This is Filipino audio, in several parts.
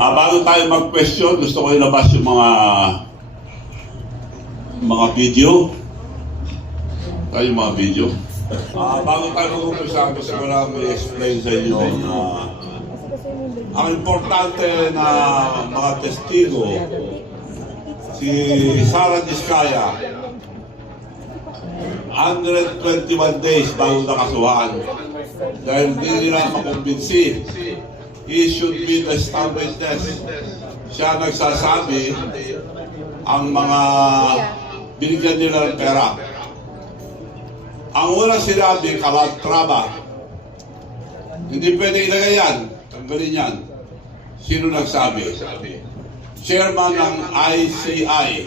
Bago tayo mag-question, gusto ko ilabas yung mga video. Tayo mga video. Bago tayo mag-umpisa, gusto ko lang i-explain sa inyo na ang importante na mga testigo, si Sara Diskaya, 121 days bago nakasuhan. Dahil hindi nila makumbinsi. He should be the star witness. Siya nagsasabi ang mga binigyan nila ng pera. Ang unang sinabi, Calatrava. Hindi pwede ilagay yan. Tanggalin yan. Sino nagsabi? Chairman ng ICI.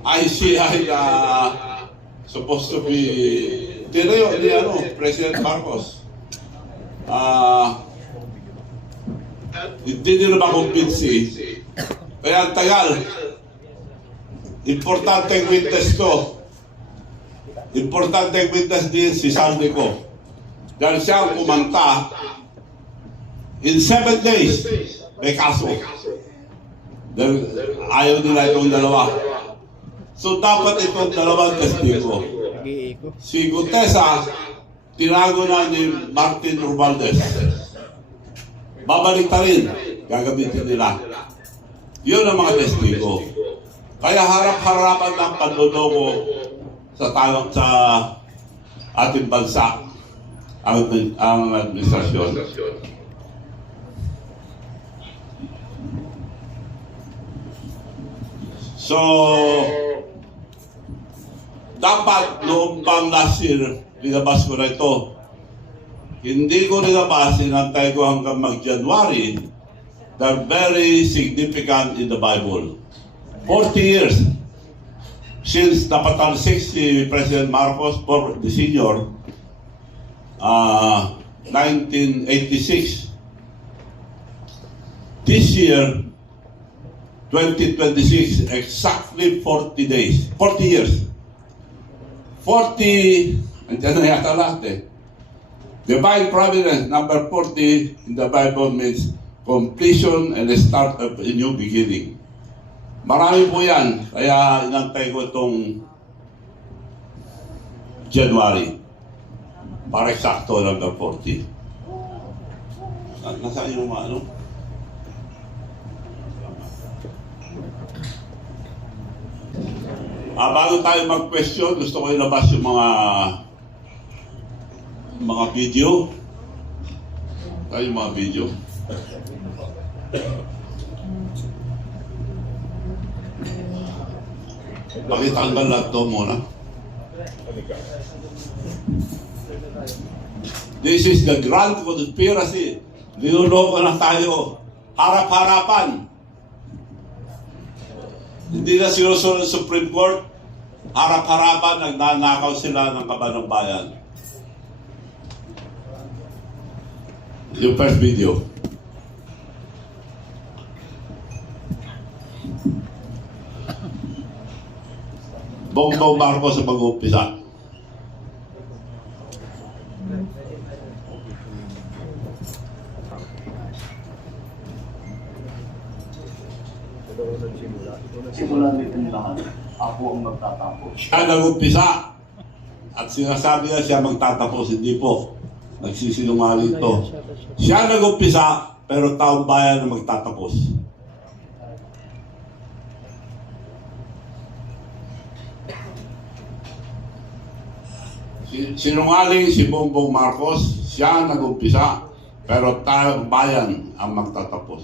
ICI na supposed to be tinayo ni President Marcos. Hindi nila makumbinsi. Kaya ang tagal. Importante witness to. Importante witness din si Saldico. Dahil siya ang kumanta. In 7 days, may kaso. Dahil ayaw nila itong dalawa. So dapat itong dalawang testigo. Si Gutesa, tinago na ni Martin Romualdez. Babalik na rin, gagamitin nila. Yun ang mga testigo. Kaya harap-harapan ng panloloko sa ating bansa ang administrasyon. So, dapat noong pang last year, linabas ko na ito. Hindi ko nilabas, inantay ko hanggang mag-January. They're very significant in the Bible. 40 years since napatalsik si President Marcos for the senior, 1986. This year, 2026, exactly 40 days. 40 years. 40, andiyan na yata lahat eh. Divine Providence, number 40 in the Bible means completion and the start of a new beginning. Marami po yan, kaya inantay ko itong January para eksakto number 40. Nasaan yung ano? Bago tayo mag-question, gusto ko ilabas yung mga video. Tayo yung mga video. Pakitanggal lang ito muna. This is the grand conspiracy. Niloloko na tayo. Harap-harapan. Hindi na sinusunod ng Supreme Court. Harap-harapan, nagnanakaw sila ng kaban ng bayan. Yung first video. Bongbong Marcos sa pag-uumpisa. Simulan nitong lahat, ako ang magtatapos. Siya nag-umpisa at sinasabi na siya magtatapos, hindi po. Nagsisinungaling ito. Siya nag-umpisa pero taong bayan na magtatapos. Sinungaling si Bongbong Marcos, siya nag-umpisa pero taong bayan ang magtatapos.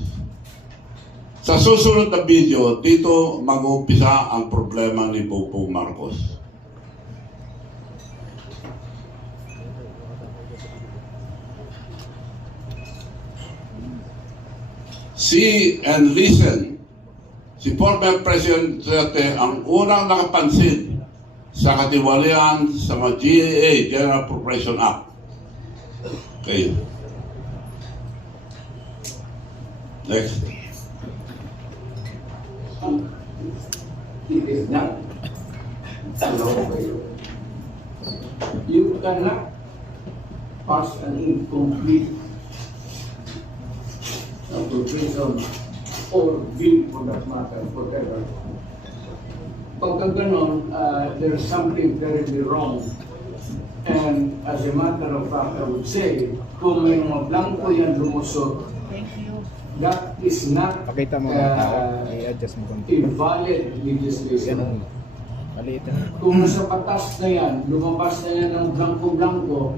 Sa susunod na video, dito mag-uumpisa ang problema ni Bongbong Marcos. See and listen. Si former President Duterte ang unang nakapansin sa katiwalian sa mga GAA, General Appropriation Act. Okay. Next. It is not. You cannot pass an incomplete appropriation or bill for that matter, whatever. Pagka ganon, there's something terribly wrong. And as a matter of fact, I would say, kung may mga blanco yan lumusot, that is not Pakita mo mga tao, i-adjust mo konti. invalid legislation. Ganun. Maliit na. Kung nasa batas na yan, lumabas na yan ng blanco-blanco,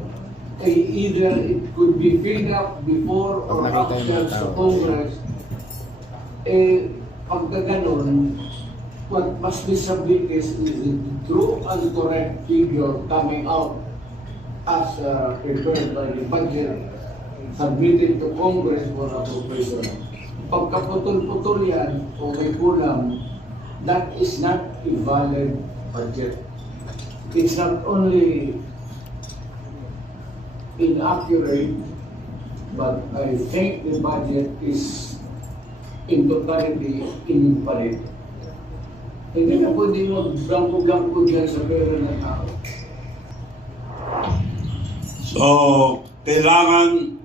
ay either it could be filled up before or Pag nakita yung after mga sa tao. Congress, eh, pagka ganun, what must be submitted is the true and correct figure coming out as prepared by the budget submitted to Congress for appropriation. Pagka putol-putol yan o may kulang, that is not a valid budget. It's not only inaccurate, but I think the budget is in totality invalid. Hindi na pwede mag-blanco-blanco dyan sa pera ng tao. So, kailangan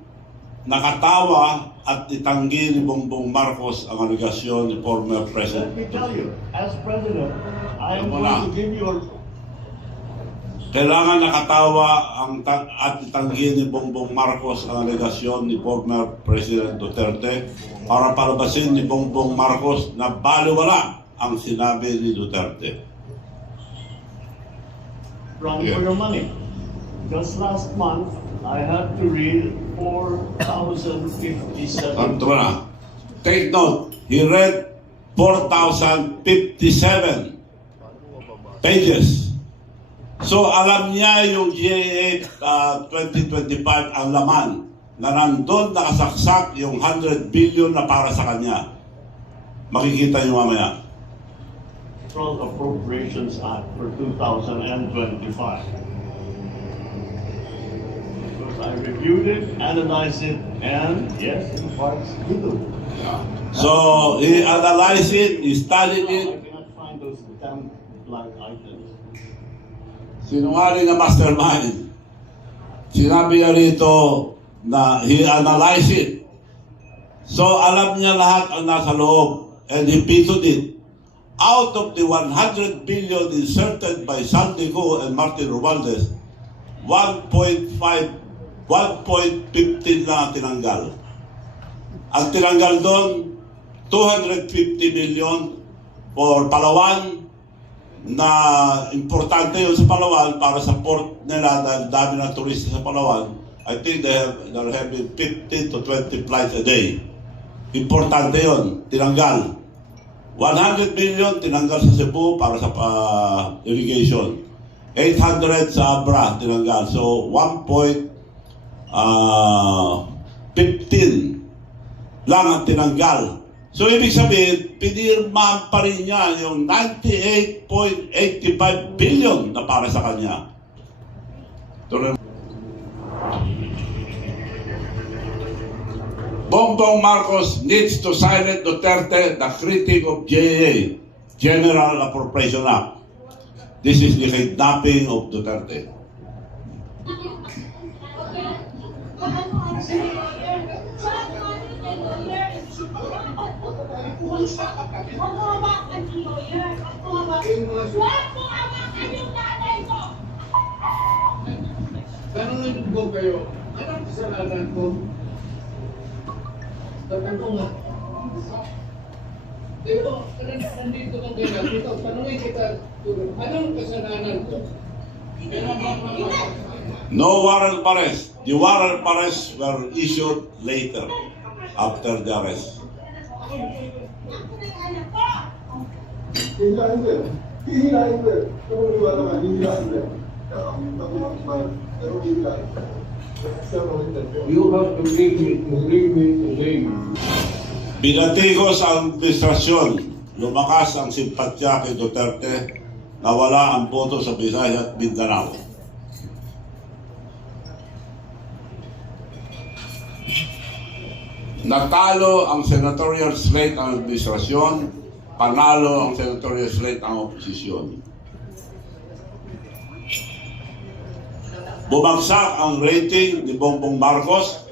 nakatawa at itanggi ni Bongbong Marcos ang aligasyon ni former Let President. me tell you, as president, I am Wala. going to give you a Kailangan nakatawa at itanggi ni Bongbong Marcos ang aligasyon ni former President Duterte para palabasin ni Bongbong Marcos na baliwala ang sinabi ni Duterte. run Yeah. for your money. Just last month, I had to read 4,057. Ito na. Take note, he read 4,057 pages. So alam niya yung GAA 2025 ang laman na nandun nakasaksak yung 100 billion na para sa kanya. Makikita niyo mamaya. Federal Appropriations Act for 2025. Because I reviewed it, analyzed it, and yes, in parts, legal. So he analyzed it, he studied it. I cannot find those damn blank items. Sinungaling na mastermind. Sinabi niya rito na he analyzed it. So alam niya lahat ang nasa loob and he vetoed it. Out of the 100 billion inserted by Santiago and Martin Romualdez, 1.15 lang ang tinanggal. Ang tinanggal doon, 250 million for Palawan, na importante yun sa Palawan para sa port nila dahil dami ng turista sa Palawan. I think they're having 15 to 20 flights a day. Importante yun, tinanggal. 100 million tinanggal sa Cebu para sa irrigation. 800 sa Abra tinanggal. So 1.15 lang ang tinanggal. So, ibig sabihin, pinirmahan pa rin niya yung 98.85 billion na para sa kanya. Bongbong Marcos needs to silence Duterte, the critic of GAA, General Appropriation Act. This is the kidnapping of Duterte. Tanungin ko kayo, anong kasalanan ko? Tatanong nga. Dito, nandito kang kaya, dito, tanungin kita, anong kasalanan ko? No warrant of arrest. The warrant of arrest were issued later, after the arrest. You have to leave me. Binatigos ang administrasyon, lumakas ang simpatya kay Duterte, nawala ang boto sa Visayas at Mindanao. Natalo ang senatorial slate ang administrasyon, panalo ang senatorial slate ang oposisyon. Bumagsak ang rating ni Bongbong Marcos